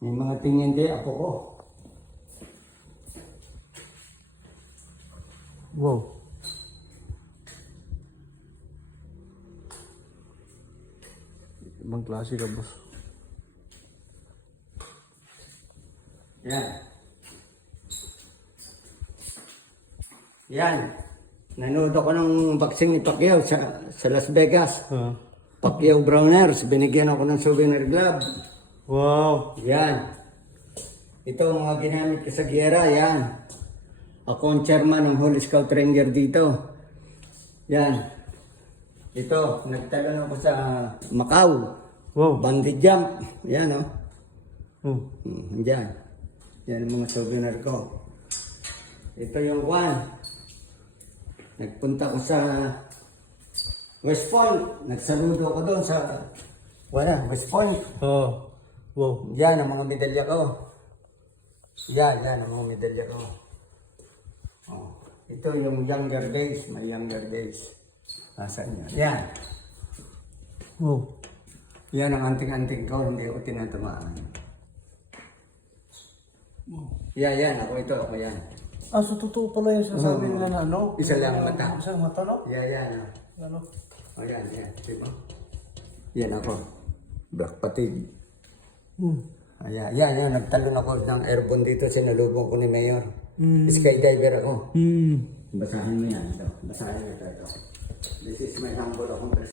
May mga tingin din apo ko. Wow. Ibang klase ka, boss. Yan. Yan. Nanood ako ng boxing ni Pacquiao sa Las Vegas. Pacquiao Browners. Binigyan ako ng souvenir glove. Wow. Yan. Ito ang mga ginamit ko sa giyera. Yan. Ako ang chairman ng Holy Scout Ranger dito. Yan. Ito. Nagtalon ako sa Macau. Wow. Bandit jump. Yan o. Oh. Yan. Yan ang mga souvenir ko. Ito yung one. Nagpunta ko sa West Point. Nagsaludo ko doon sa West Point. Oh. Wow. Yan ang mga medalya ko. Yan ang mga medalya ko. Oh. Ito yung younger days. My younger days. Nasaan yan? Yan. Wow. Yan ang anting-anting ko. Hindi ako tinatamaan. Yan. Ako ito. Ako yan. Ah, so totoo pala yung sasabi nila na ano? Isa lang ang mata. Isang mata, no? Yan. Ano? Oh, yan. Diba? Yan ako. Black Patid. Yan. Nagtalon ako ng airborne dito. Sinalubong ko ni Mayor. Skydiver ako. Basahin mo yan. Ito. Basahin mo ito. This is my humble accomplishment.